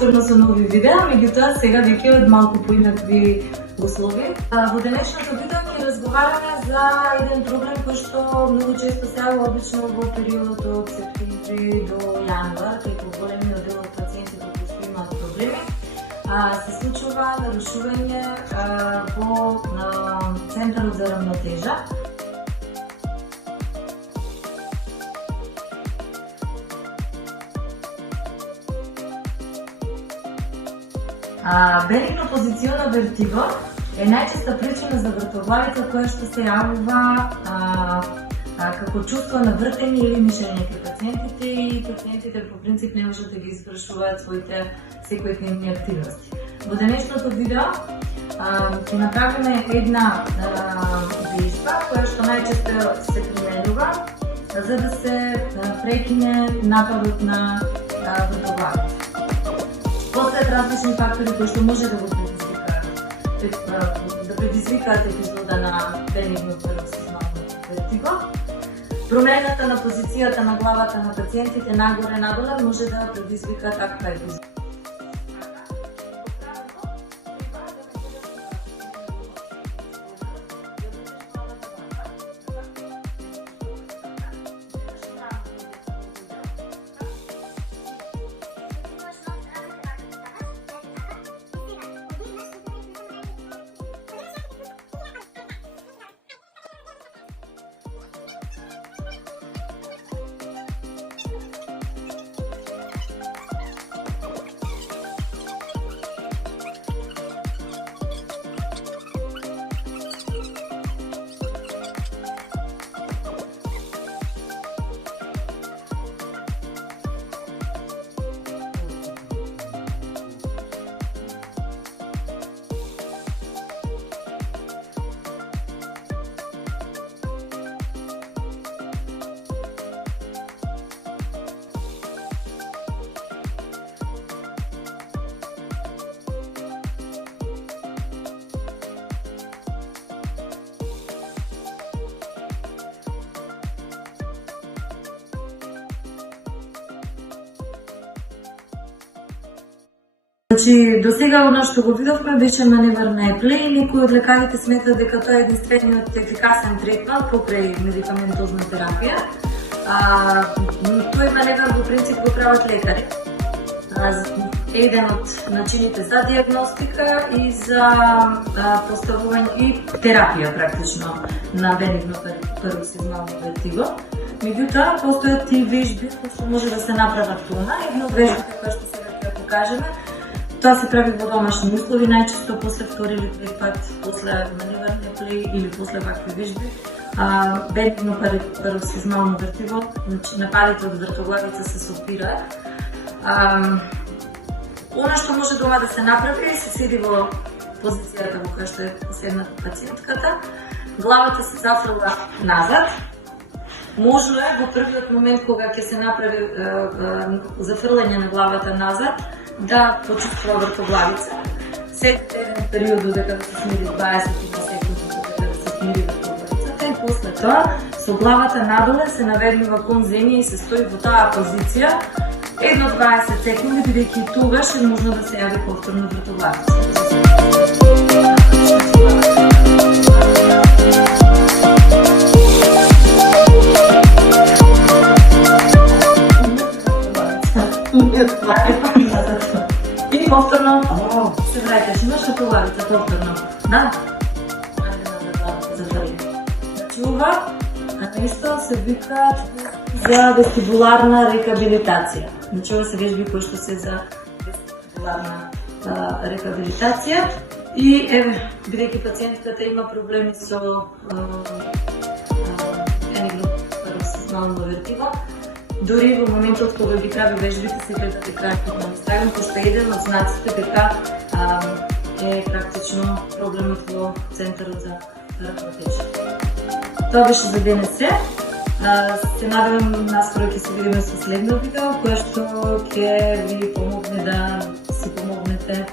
повторно со нови видеа, меѓутоа сега веќе од малку поинакви услови. Во денешното видео ќе разговараме за еден проблем кој што многу често се јавува обично во периодот од септември до јануар, како големиот дел од пациентите кои што имаат проблеми, се случува нарушување во центарот за рамнотежа. Бенигно позиционо вертиго е најчеста причина за вртоглавица која што се јавува како чувство на вртење или мишење кај пациентите и пациентите по принцип не можат да ги извршуваат своите секојдневни активности. Во денешното видео ќе направиме една вежба која што најчесто се применува за да се прекине нападот на вртоглавица. Постојат различни фактори кои што може да го предизвикаат епизода на бенигно пароксизмално вертиго. Промената на позицијата на главата на пациентите нагоре-надоле може да предизвика таква епизода. Значи, до сега оно што го видовме беше маневар на Епле и некои од лекарите сметат дека тоа е единствениот ефикасен третман покрај медикаментозна терапија. Тој маневар во принцип го прават лекари. Еден од начините за диагностика и за поставување и терапија практично на бенигно пароксизмално вертиго. Меѓутоа, постојат и вежби кои што може да се направат туна. Една од вежбите која што сега ќе покажеме, тоа се прави во домашни услови, најчесто после втори или трети пат, после маневар на Епле или после вакви вежби. Бенигно пароксизмално вертиго, значи нападите од вртоглавица се сопираат. Она што може дома да се направи, се седи во позицијата во која што е поседната пациентката, главата се зафрла назад. Можно е во првиот момент кога ќе се направи зафрлање на главата назад, да почувствува вртоглавица. След еден период додека да се смири 20 секунди додека да се смири вртоглавицата и после тоа со главата надоле се наведнува кон земја и се стои во таа позиција едно 20 секунди, бидејќи тогаш е можно да се јави повторно вртоглавица. И повторно се враќаш, имаш вртоглавица повторно, да? Ајде да затвори. Значи ова исто се вика за вестибуларна рехабилитација. Значи ова се вежби кои што се за вестибуларна рехабилитација и бидејќи пациентката има проблеми со бенигно пароксизмално вертиго, дори во моментот кога ги прави вежбите се гледа дека е поднаставен, пошто е еден од знаците дека е практично проблемот во центарот за рамнотежа. Тоа беше за денес се. Се надевам наскоро ќе се видиме со следно видео, кое што ќе ви помогне да си помогнете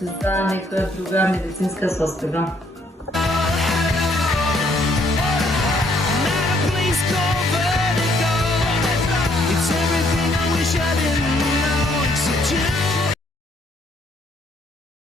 за некоја друга медицинска состојба.